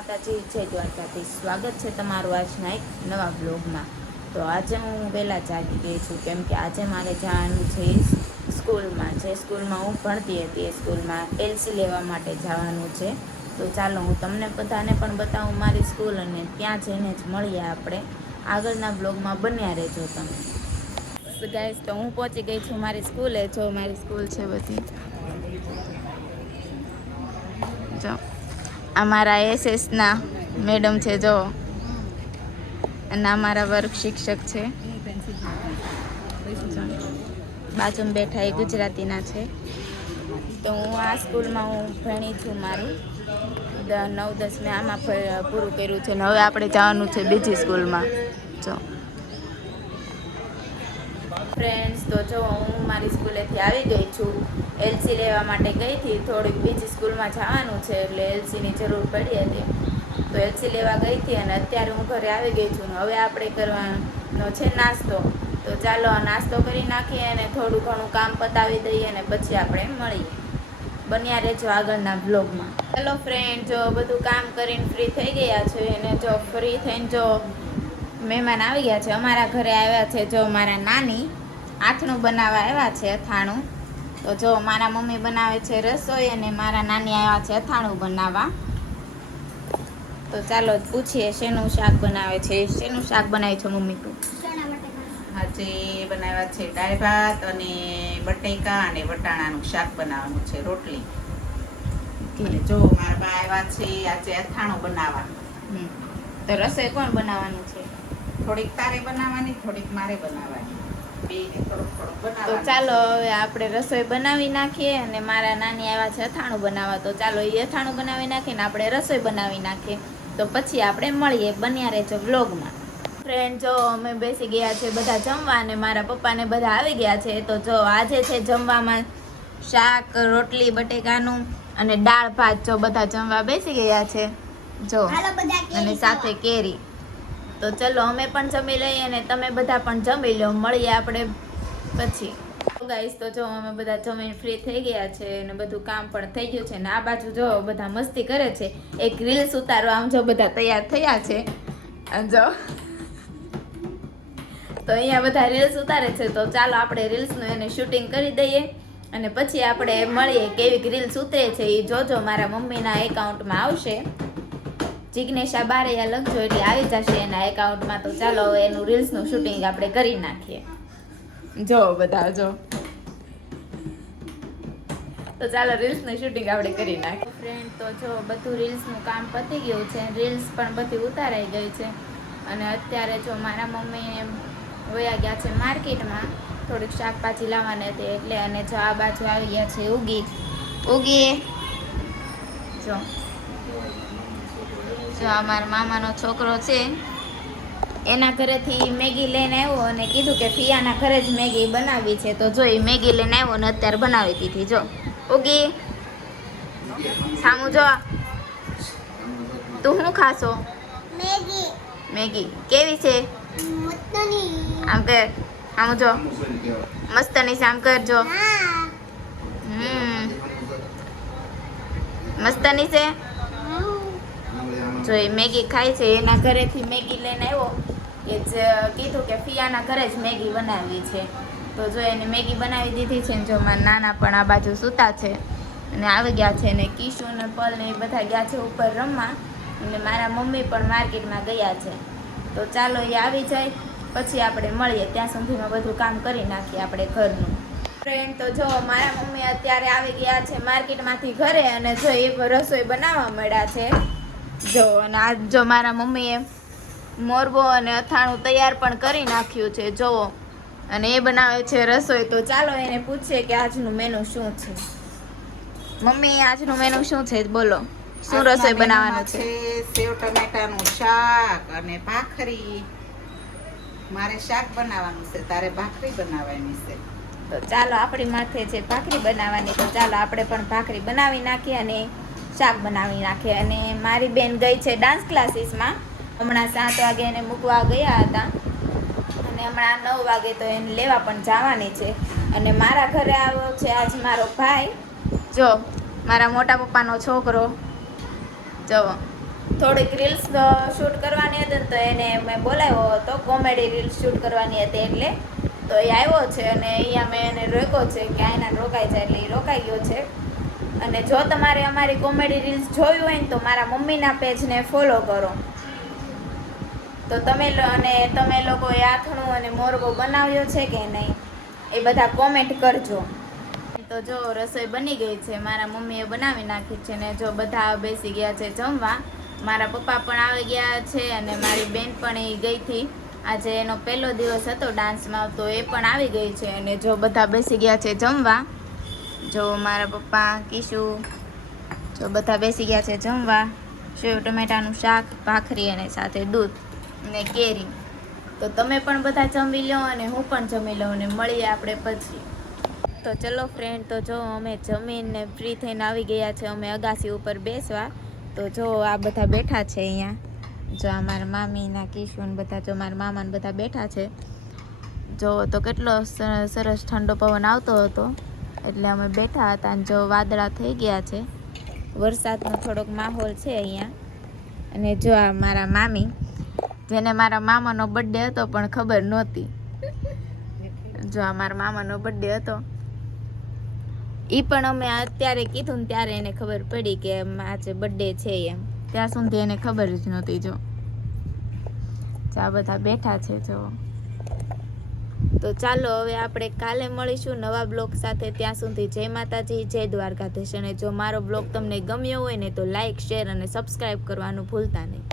માતાજી, જય દ્વારકાધીશ. સ્વાગત છે તમારું આજના એક નવા બ્લોગમાં. તો આજે હું વહેલા જાગી ગઈ છું, કેમ કે આજે મારે જવાનું છે સ્કૂલમાં. જે સ્કૂલમાં હું ભણતી હતી એ સ્કૂલમાં એલસી લેવા માટે જવાનું છે. તો ચાલો હું તમને બધાને પણ બતાવું મારી સ્કૂલ, અને ત્યાં જઈને જ મળીએ આપણે. આગળના બ્લોગમાં બન્યા રહેજો તમે. ગાઈસ, તો હું પહોંચી ગઈ છું મારી સ્કૂલે. જો મારી સ્કૂલ છે બધી. જો અમારા એસએસના મેડમ છે, જો, અને અમારા વર્ગ શિક્ષક છે. બાજુમાં બેઠા એ ગુજરાતીના છે. તો હું આ સ્કૂલમાં હું ભણી છું. મારું 9-10 મેં આમાં પૂરું કર્યું છે, ને હવે આપણે જવાનું છે બીજી સ્કૂલમાં. જો ફ્રેન્ડ્સ, તો જો હું મારી સ્કૂલેથી આવી ગઈ છું. એલસી લેવા માટે ગઈ હતી. થોડીક બીજી સ્કૂલમાં જવાનું છે, એટલે એલસીની જરૂર પડી હતી. તો એલસી લેવા ગઈ હતી, અને અત્યારે હું ઘરે આવી ગઈ છું. હવે આપણે કરવાનો છે નાસ્તો. તો ચાલો નાસ્તો કરી નાખીએ અને થોડું ઘણું કામ પતાવી દઈએ, અને પછી આપણે મળીએ. બન્યા રહેજો આગળના બ્લોગમાં. ચાલો ફ્રેન્ડ, જો બધું કામ કરીને ફ્રી થઈ ગયા છે, અને જો ફ્રી થઈને જો મહેમાન આવી ગયા છે. અમારા ઘરે આવ્યા છે જો મારા નાની, આથણું બનાવવા આવ્યા છે, અથાણું. તો જો મારા મમ્મી બનાવે છે રસોઈ, અને મારા નાની આવ્યા છે અથાણું બનાવવા. તો ચાલો પૂછીએ શેનું શાક બનાવે છે. શેનું શાક બનાવે છે મમ્મી તું? આજે બનાવ્યા છે દાળ ભાત અને બટેકા અને વટાણાનું શાક બનાવવાનું છે, રોટલી. અને જો મારા બા આવ્યા છે આજે અથાણું બનાવવા. તો રસોઈ કોણ બનાવવાનું છે? થોડીક તારે બનાવવાની, થોડીક મારે બનાવવાની, બેને થોડુંક થોડુંક તો બનાવવાનું. ચાલો હવે આપણે રસોઈ બનાવી નાખીએ, અને મારા નાની આવ્યા છે અથાણું બનાવવા. તો ચાલો એ અથાણું બનાવી નાખીએ ને આપણે રસોઈ બનાવી નાખીએ. તો પછી આપણે મળીએ. બન્યા રહેજો વ્લોગમાં. ફ્રેન્ડ, જો અમે બેસી ગયા છે બધા જમવા, અને મારા પપ્પાને બધા આવી ગયા છે. તો જો આજે છે જમવામાં શાક, રોટલી બટેકાનું અને દાળ ભાત. જો બધા જમવા બેસી ગયા છે, જો, અને સાથે કેરી. તો ચલો અમે પણ જમી લઈએ, અને તમે બધા પણ જમી લો. મળીએ આપણે પછી. ગાઈસ, તો જો અમે બધા જમીને ફ્રી થઈ ગયા છે, અને બધું કામ પણ થઈ ગયું છે. ને આ બાજુ જો બધા મસ્તી કરે છે. એક રીલ્સ ઉતારવા આમ જો બધા તૈયાર થયા છે. જો તો અહીંયા બધા રીલ્સ ઉતારે છે. તો ચાલો આપણે રીલ્સનું એને શૂટિંગ કરી દઈએ, અને પછી આપણે મળીએ. કેવી રીલ્સ ઉતરે છે એ જોજો. મારા મમ્મીના એકાઉન્ટમાં આવશે. જિજ્ઞેશા બારૈયા લખજો એટલે આવી જશે એના એકાઉન્ટમાં. તો ચાલો હવે એનું રીલ્સનું શૂટિંગ આપણે કરી નાખીએ. જો બધા જો. તો ચાલો રીલ્સનું શૂટિંગ આપણે કરી નાખીએ. ફ્રેન્ડ, તો જો બધું રીલ્સનું કામ પતી ગયું છે. રીલ્સ પણ બધી ઉતારાઈ ગઈ છે. અને અત્યારે જો મારા મમ્મી વયા ગયા છે માર્કેટમાં, થોડીક શાકભાજી લાવવાની હતી એટલે. અને જો આ બાજુ આવી ગયા છે ઉગી. જો જો આ મારા મામાનો છોકરો છે, એના ઘરેથી મેગી લઈને આવ્યો, અને કીધું કે ફિયાના ઘરે જ મેગી બનાવી છે. તો જો એ મેગી લઈને આવ્યો ને અત્યારે બનાવી દીધી. જો ઉગી, સામું જો, તું શું ખાશો? મેગી કેવી છે? આમ કર, આમ જો, મસ્તની છે, આમ કરજો. મસ્તની છે. જો એ મેગી ખાય છે. એના ઘરેથી મેગી લઈને આવ્યો, કે કીધું કે ફિયાના ઘરે જ મેગી બનાવી છે. તો જો એને મેગી બનાવી દીધી છે. ને જો મારા નાના પણ આ બાજુ સૂતા છે, અને આવી ગયા છે. ને કિશુ ને પલ ને એ બધા ગયા છે ઉપર રમવા, અને મારા મમ્મી પણ માર્કેટમાં ગયા છે. તો ચાલો એ આવી જાય પછી આપણે મળીએ. ત્યાં સુધીમાં બધું કામ કરી નાખીએ આપણે ઘરનું. ફ્રેન્ડ, તો જો મારા મમ્મી અત્યારે આવી ગયા છે માર્કેટમાંથી ઘરે, અને જો એ રસોઈ બનાવવા મળ્યા છે. જો, અને આ જો મારા મમ્મીએ મોરબો અને અથાણું તૈયાર પણ કરી નાખ્યું છે, જોવો. અને એ બનાવે છે રસોઈ. તો ચાલો એને પૂછીએ કે આજનું મેનુ શું છે. મમ્મી, આજનું મેનુ શું છે? બોલો, શું રસોઈ બનાવવાનું છે? સેવ ટમેટાનું શાક અને ભાખરી. મારે શાક બનાવવાનું છે, તારે ભાખરી બનાવવાની છે. તો ચાલો આપણી માથે છે ભાખરી બનાવવાની. તો ચાલો આપણે પણ ભાખરી બનાવી નાખીએ અને શાક બનાવી નાખીએ. અને મારી બેન ગઈ છે ડાન્સ ક્લાસીસમાં. હમણાં 7 વાગે એને મૂકવા ગયા હતા, અને હમણાં 9 વાગે તો એને લેવા પણ જવાની છે. અને મારા ઘરે આવ્યો છે આજ મારો ભાઈ. જો મારા મોટા પપ્પાનો છોકરો, જો થોડીક રીલ્સ શૂટ કરવાની હતી ને તો એને મેં બોલાવ્યો હતો, કોમેડી રીલ્સ શૂટ કરવાની હતી એટલે. તો એ આવ્યો છે અને અહીંયા મેં એને રોક્યો છે કે આના રોકાઈ જાય, એટલે એ રોકાઈ ગયો છે. અને જો તમારે અમારી કોમેડી રીલ્સ જોવી હોય ને તો મારા મમ્મીના પેજને ફોલો કરો. તો તમે લોકોએ આથણું અને મોરબો બનાવ્યો છે કે નહીં એ બધા કોમેન્ટ કરજો. તો જો રસોઈ બની ગઈ છે, મારા મમ્મીએ બનાવી નાખી છે ને જો બધા બેસી ગયા છે જમવા. મારા પપ્પા પણ આવી ગયા છે અને મારી બેન પણ એ ગઈ હતી, આજે એનો પહેલો દિવસ હતો ડાન્સમાં, તો એ પણ આવી ગઈ છે. અને જો બધા બેસી ગયા છે જમવા. જો મારા પપ્પા, કિશુ, જો બધા બેસી ગયા છે જમવા. સેવ ટમેટાનું શાક, ભાખરી અને સાથે દૂધ અને કેરી. તો તમે પણ બધા જમી લો અને હું પણ જમી લઉં અને મળીએ આપણે પછી. તો ચલો ફ્રેન્ડ, તો જો અમે જમીને ફ્રી થઈને આવી ગયા છે અમે અગાસી ઉપર બેસવા. તો જો આ બધા બેઠા છે અહીંયા, જો આ મારા મામીના કિશુન બધા, જો મારા મામાને બધા બેઠા છે. જો તો કેટલો સરસ ઠંડો પવન આવતો હતો એટલે અમે બેઠા હતા. અને જો વાદળા થઈ ગયા છે, વરસાદનો થોડોક માહોલ છે અહીંયા. અને જો આ મારા મામી, જેને મારા મામાનો બર્થડે હતો પણ ખબર નહોતી. જો આ મારા મામાનો બર્થડે હતો, એ પણ અમે અત્યારે કીધું ને ત્યારે એને ખબર પડી કે આજે બર્થડે છે એમ. ત્યાં સુધી એને ખબર જ નહોતી. જો આ બધા બેઠા છે જો. તો ચાલો હવે આપણે કાલે મળીશું નવા બ્લોગ સાથે. ત્યાં સુધી જય માતાજી, જય દ્વારકાધીશ. અને જો મારો બ્લોગ તમને ગમ્યો હોય ને તો લાઈક, શેર અને સબસ્ક્રાઈબ કરવાનું ભૂલતા નહીં.